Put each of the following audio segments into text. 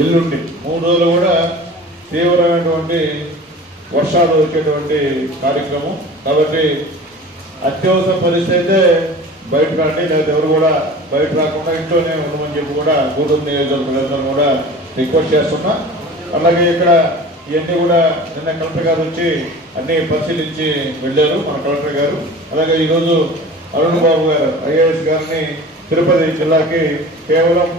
ఎల్లుండి 3 రోజులు కూడా తీవ్రమైనటువంటి వర్షాలు వచ్చేటువంటి కార్యక్రమం. కాబట్టి అత్యవసర పరిస్థితి అయితే బయట రండి, లేదా ఎవరు కూడా బయట రాకుండా ఇంట్లోనే ఉండమని చెప్పి కూడా గూడూరు నియోజకవర్గంలో కూడా రిక్వెస్ట్ చేస్తున్నా. అలాగే ఇక్కడ ఇవన్నీ కూడా నిన్న కలెక్టర్ గారు వచ్చి అన్ని పరిశీలించి వెళ్ళారు మన కలెక్టర్ గారు. అలాగే ఈరోజు అరుణ్ బాబు గారు ఐఏఎస్ గారిని తిరుపతి జిల్లాకి కేవలం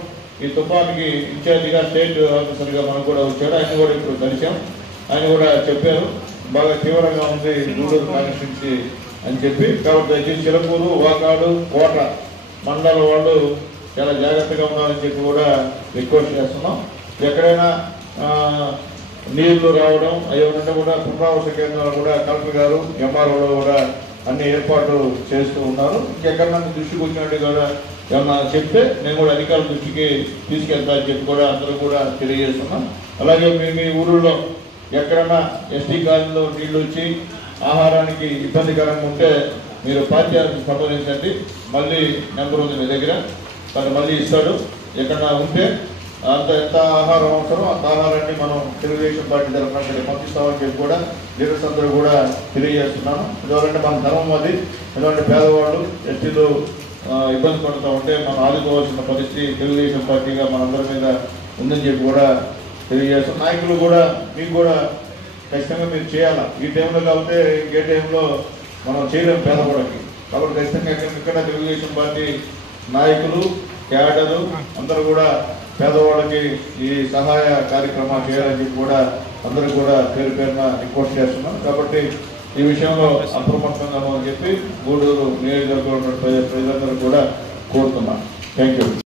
ఈ తుఫాన్కి ఇన్ఛార్జిగా స్టేట్ ఆఫీసర్గా మనకు కూడా వచ్చారు. ఆయన కూడా ఇప్పుడు కలిసాం. ఆయన కూడా చెప్పారు బాగా తీవ్రంగా ఉంది గూడూరు కాన్స్టిట్యున్సీ అని చెప్పి. కాబట్టి దయచేసి చిలకూరు, వాకాడు, కోట మండల వాళ్ళు చాలా జాగ్రత్తగా ఉండాలని చెప్పి కూడా రిక్వెస్ట్ చేస్తున్నాం. ఎక్కడైనా నీళ్లు రావడం అయ్యే కూడా పునరావాస కేంద్రాలు కూడా కలెక్టర్ గారు ఎంఆర్ఓ కూడా అన్ని ఏర్పాట్లు చేస్తూ ఉన్నారు. ఇంకెక్కడన్నా దృష్టికి వచ్చినట్టు కూడా ఏమన్నా చెప్తే నేను కూడా అధికారుల దృష్టికి తీసుకెళ్తా అని చెప్పి కూడా అందరూ కూడా తెలియజేస్తున్నాం. అలాగే మీ ఊళ్ళో ఎక్కడన్నా ఎస్టీ కాలనీలో నీళ్లు వచ్చి ఆహారానికి ఇబ్బందికరంగా ఉంటే మీరు పార్టీకి సంబంధించండి. మళ్ళీ నెంబర్ ఉంది మీ దగ్గర, తను మళ్ళీ ఇస్తాడు. ఎక్కడన్నా ఉంటే ఎంత ఆహారం అవసరం అంత ఆహారాన్ని మనం తెలుగుదేశం పార్టీ తరఫున పంపిస్తామని చెప్పి కూడా లీడర్స్ అందరూ కూడా తెలియజేస్తున్నాను. ఎందుకంటే మన ధర్మం అది. ఎందుకంటే పేదవాళ్ళు ఎస్టీలు ఇబ్బంది పడుతూ ఉంటే మనం ఆదుకోవాల్సిన పరిస్థితి తెలుగుదేశం పార్టీగా మనందరి మీద ఉందని చెప్పి కూడా తెలియజేస్తాం. నాయకులు కూడా మీకు కూడా ఖచ్చితంగా మీరు చేయాలా. ఈ టైంలో కాకపోతే ఇంకే టైంలో మనం చేయలేము పేదవాళ్ళకి. కాబట్టి ఖచ్చితంగా ఇక్కడ తెలుగుదేశం పార్టీ నాయకులు, క్యాడరు అందరూ కూడా పేదవాళ్ళకి ఈ సహాయ కార్యక్రమాలు చేయాలని చెప్పి కూడా అందరూ కూడా పేరున రిక్వెస్ట్ చేస్తున్నాం. కాబట్టి ఈ విషయంలో అప్రమత్తంగా అని చెప్పి గూడూరు నియోజకవర్గంలో ప్రజలందరూ కూడా కోరుతున్నాం. Thank you.